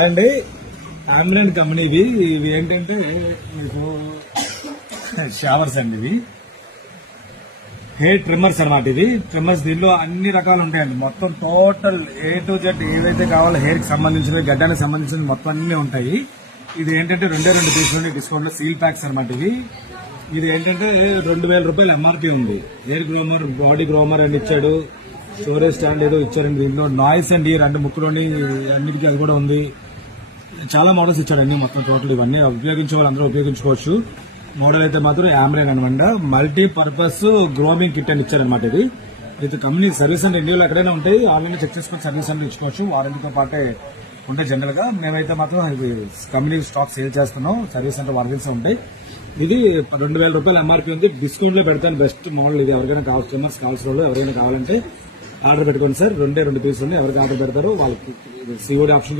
అండి ఆమ్రెంట్ కంపెనీ ఇవి ఏంటంటే మీకు షవర్స్ అండి. ఇవి హెయిర్ ట్రిమ్మర్స్ అనమాట. ఇవి ట్రిమ్మర్స్, దీనిలో అన్ని రకాలు ఉంటాయండి. మొత్తం టోటల్ A to Z ఏవైతే కావాలో హెయిర్ కి సంబంధించినవి, గడ్డానికి సంబంధించిన మొత్తం అన్ని ఉంటాయి. ఇది ఏంటంటే 2 పీసులు డిస్కౌంట్ లో సీల్ ప్యాక్స్ అనమాట. ఇది ఏంటంటే 2000 రూపాయలు MRP ఉంది. హెయిర్ గ్రోమర్, బాడీ గ్రోమర్ అని ఇచ్చాడు. స్టోరేజ్ స్టాండ్ ఏదో ఇచ్చారండి. దీంట్లో నాయిస్ అండ్ ఇయర్ అంటే ముక్కులోని అన్నిటికీ అది కూడా ఉంది. చాలా మోడల్స్ ఇచ్చారండి. మొత్తం టోటల్ ఇవన్నీ ఉపయోగించే వాళ్ళు అందరూ ఉపయోగించుకోవచ్చు. మోడల్ అయితే మాత్రం ఆమ్రెన్ అనమాట. మల్టీ పర్పస్ గ్రోమింగ్ కిట్ అని ఇచ్చారనమాట. ఇది కంపెనీ సర్వీస్ అంటే ఇండియాలో ఎక్కడైనా ఉంటాయి. ఆన్లైన్ చెక్ చేసుకుని సర్వీస్ అంటే ఇచ్చుకోవచ్చు. వారంటీతో పాటే ఉంటాయి జనరల్ గా. మేమైతే మాత్రం కంపెనీ స్టాక్ సేల్ చేస్తున్నాం. సర్వీస్ అంటే వారంటీస్ ఉంటాయి. ఇది 2000 రూపాయలు MRP ఉంది. డిస్కౌంట్ లో పెడతాను. బెస్ట్ మోడల్ ఇది. ఎవరికైనా కావాల్సిన వాళ్ళు ఎవరైనా కావాలంటే ఆర్డర్ పెట్టుకోండి సార్. 2 పీసులు ఉన్నాయి. ఎవరికి ఆర్డర్ పెడతారో వాళ్ళకి COD ఆప్షన్